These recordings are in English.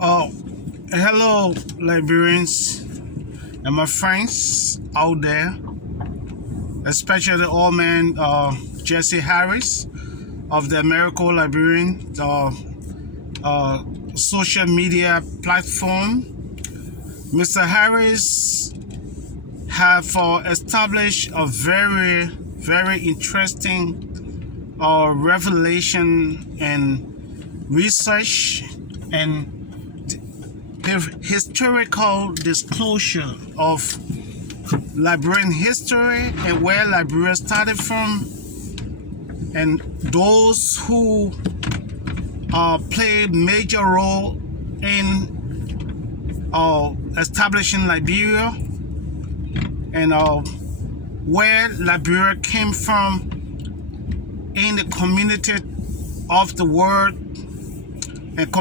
Oh, hello, Liberians and my friends out there, especially the old man Jesse Harris of the American Liberian social media platform. Mr. Harris have established a very, very interesting revelation and research and historical disclosure of Liberian history and where Liberia started from, and those who played major role in establishing Liberia, and where Liberia came from in the community of the world and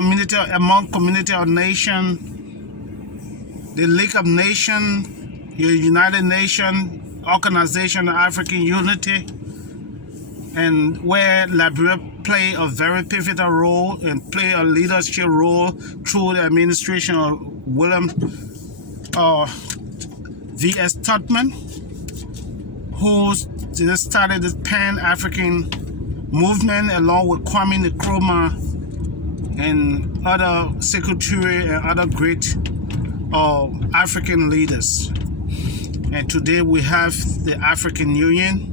among community of nations, the League of Nations, the United Nations, Organization of African Unity, and where Liberia play a very pivotal role and play a leadership role through the administration of William V.S. Tubman, who started the Pan-African movement along with Kwame Nkrumah and other secretary and other great African leaders. And today we have the African Union,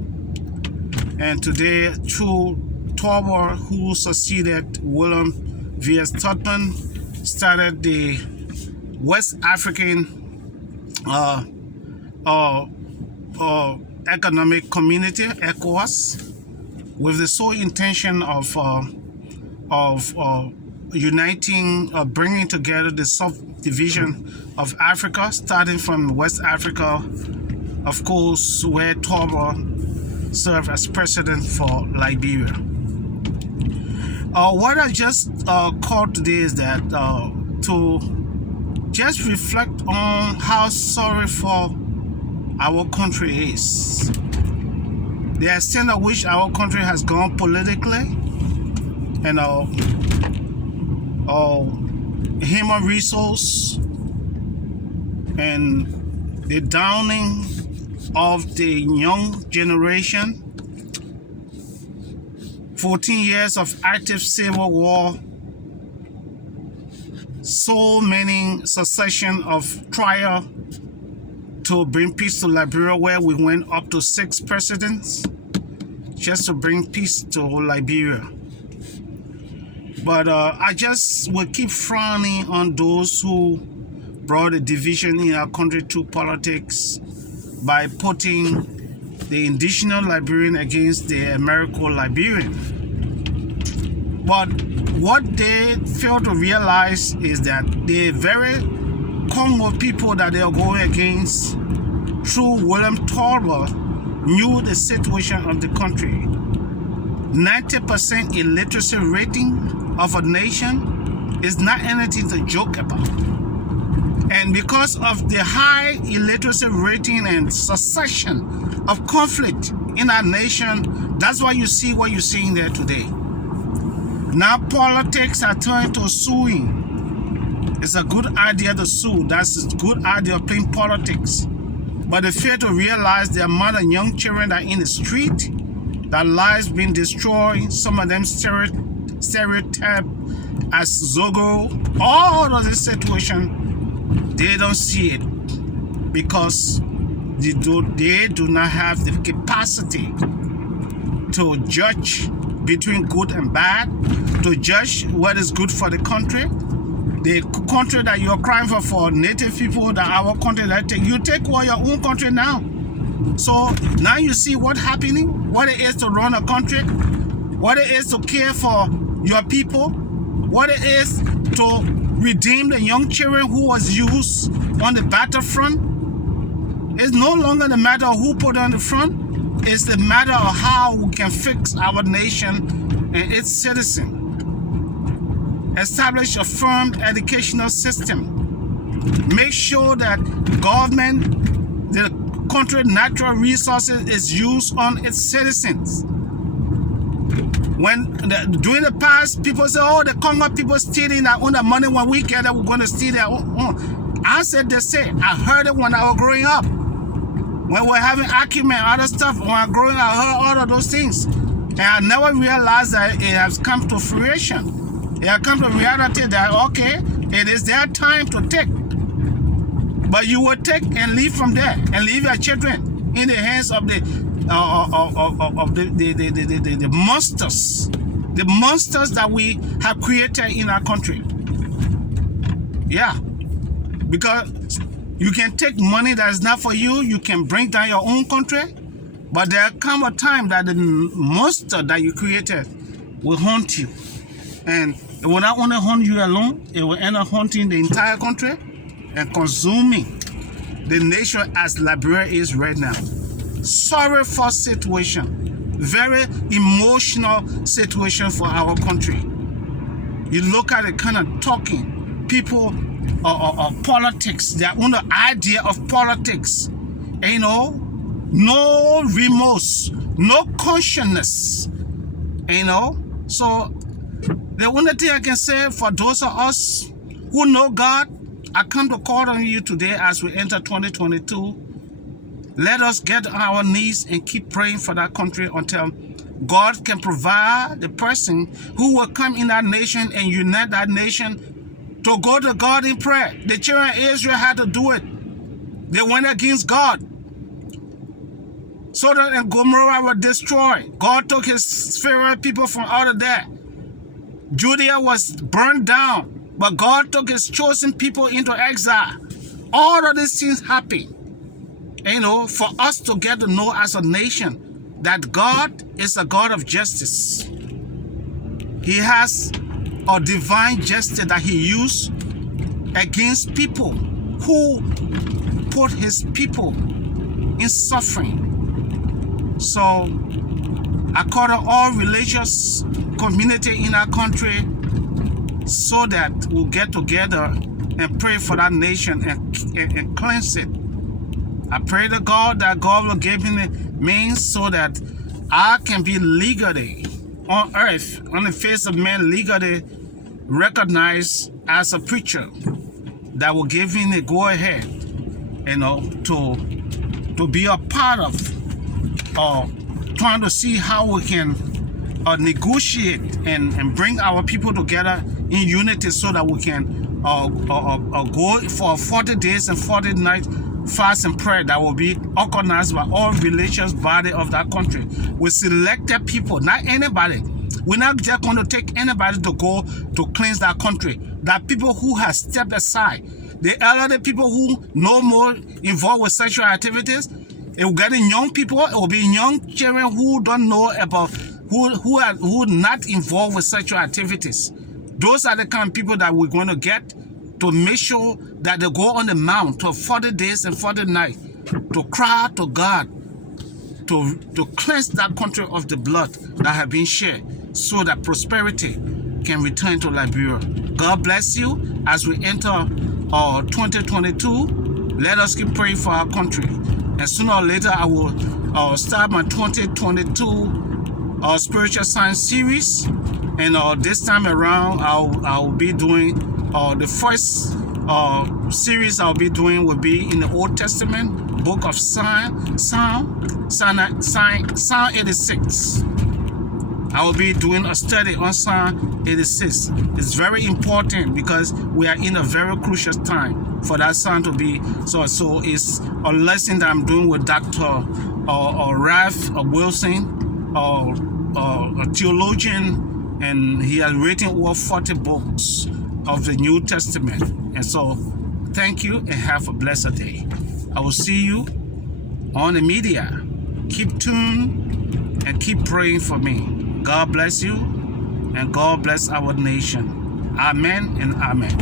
and today through Torber, who succeeded William V.S. Tubman, started the West African Economic Community, ECOWAS, with the sole intention of uniting, bringing together the subdivision of Africa, starting from West Africa, of course, where Torber served as president for Liberia. What I just called today is that to just reflect on how sorrowful our country is, the extent at which our country has gone politically, and human resource, and the downing of the young generation. 14 years of active civil war, so many succession of trial to bring peace to Liberia, where we went up to 6 presidents just to bring peace to Liberia. But I just will keep frowning on those who brought a division in our country to politics by putting the indigenous Liberian against the American Liberian. But what they fail to realize is that the very Congo people that they are going against through William Torber knew the situation of the country. 90% illiteracy rating of a nation is not anything to joke about. And because of the high illiteracy rating and succession of conflict in our nation, that's why you see what you're seeing there today. Now politics are turned to suing. It's a good idea to sue. That's a good idea of playing politics. But they fail to realize the amount of young children that are in the street, their lives being destroyed, some of them stereotyped as Zogo, all of this situation. They don't see it because they do not have the capacity to judge between good and bad, to judge what is good for the country. The country that you're crying for native people, that our country that you take away your own country now. So now you see what's happening, what it is to run a country, what it is to care for your people, what it is to redeem the young children who was used on the battlefront. It's no longer the matter of who put on the front. It's the matter of how we can fix our nation and its citizens. Establish a firm educational system. Make sure that government, the country's natural resources is used on its citizens. During the past, people say, oh, the Congo people stealing their own money. When we get it, we're going to steal their own. I said they say. I heard it when I was growing up. When we're having argument, other stuff, when I was growing up, I heard all of those things. And I never realized that it has come to fruition. It has come to reality that, okay, it is their time to take. But you will take and leave from there and leave your children in the hands of the monsters that we have created in our country. Yeah, because you can take money that is not for you. You can bring down your own country, but there come a time that the monster that you created will haunt you, and it will not only haunt you alone. It will end up haunting the entire country and consuming the nation as Liberia is right now. Sorrowful situation, very emotional situation for our country. You look at the kind of talking people or politics, their own idea of politics, you know, no remorse, no consciousness, you know. So the only thing I can say for those of us who know God, I come to call on you today as we enter 2022. Let us get on our knees and keep praying for that country until God can provide the person who will come in that nation and unite that nation to go to God in prayer. The children of Israel had to do it. They went against God. Sodom and Gomorrah were destroyed. God took his favorite people from out of there. Judea was burned down, but God took his chosen people into exile. All of these things happened, you know, for us to get to know as a nation that God is a God of justice. He has a divine justice that he used against people who put his people in suffering. So I call on all religious community in our country so that we'll get together and pray for that nation and cleanse it. I pray to God that God will give me the means so that I can be legally on earth, on the face of man, legally recognized as a preacher that will give me the go-ahead, you know, to be a part of trying to see how we can negotiate and bring our people together in unity so that we can go for 40 days and 40 nights fast and prayer that will be organized by all religious body of that country. We selected people, not anybody. We're not just going to take anybody to go to cleanse that country. That people who have stepped aside, the elderly people who no more involved with sexual activities. It will get in young people. It will be young children who don't know about who are not involved with sexual activities. Those are the kind of people that we're going to get to make sure that they go on the mount for 40 days and 40 nights to cry to God to cleanse that country of the blood that have been shed so that prosperity can return to Liberia. God bless you as we enter 2022. Let us keep praying for our country. And sooner or later, I will start my 2022 spiritual science series. And this time around, I'll be doing the first series I'll be doing will be in the Old Testament, book of Psalm 86. I will be doing a study on Psalm 86. It's very important because we are in a very crucial time for that psalm to be. So it's a lesson that I'm doing with Dr. Ralph Wilson, a theologian, and he has written over 40 books of the New Testament. And so thank you and have a blessed day. I will see you on the media. Keep tuned and keep praying for me. God bless you and God bless our nation. Amen and amen.